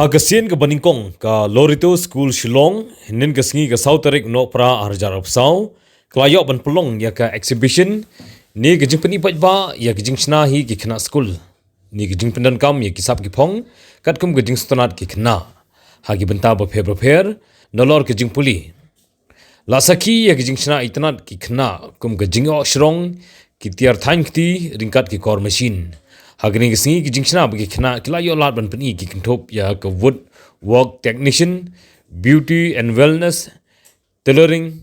Hagasian ke Baningkong ka Lorito School Shillong hinin ke sengi ke Sautarik no pra arjar opsau kelayok ban pelong ya ka exhibition ni ke jing penipat ba ya ke jing snahi ki kena school ni ke jing pendan kam ya kisap ki pong kat kum ke jing stonat ki kena hagi benta ba pher nolor ke jing puli la saki ya ke jing sna itnat ki kena kum ke jing o shrong ki tiar thain kti ringkat ki kor machine Hagani kesengi ki jingsna bagi kena kelayok lat ban peni ki kentop ya ke wood work technician, beauty and wellness, tailoring,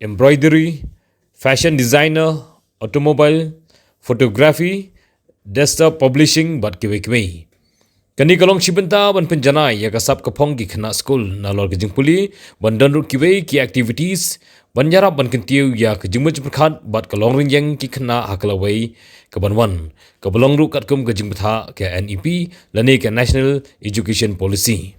embroidery, fashion designer, automobile, photography, desktop publishing bat kiwe. Kani kalong shibenta ban penjanai ya kasap kapong ki kena school na lor ke jingpuli ban dan rut kiwe ki activities ban yarap ban kentiu ya ke jingmuj berkhat bat kalong rinjeng ki kena hakalawai ke banwan ke belong ru kat kum ke jingbetha ke NEP lani ke National Education Policy.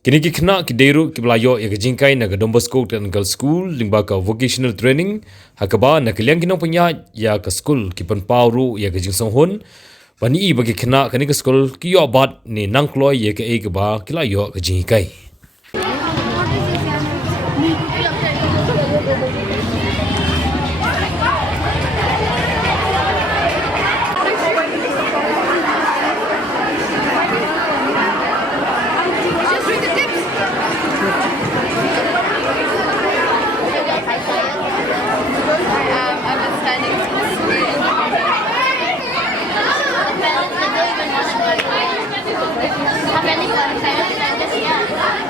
Kini ki kena ki deru ki belayo ya ke jingkai na ke Don Bosco Technical School limba ka vocational training hakaba na ke liang kinong penya ya ke school ki penpau ru ya ke jingsong hun Pani bagi kena kani ke sekolah kiyo bat ni nangkloy ye ke ke ba kila yo ke jingai. Have any fun?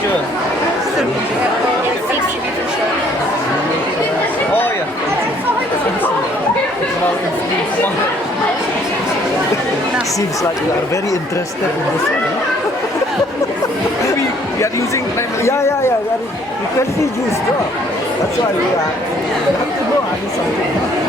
teacher. Oh yeah. Seems like you are very interested in this one. Maybe we are using primary. Yeah. We currently use draw. That's why we are. We have to know something.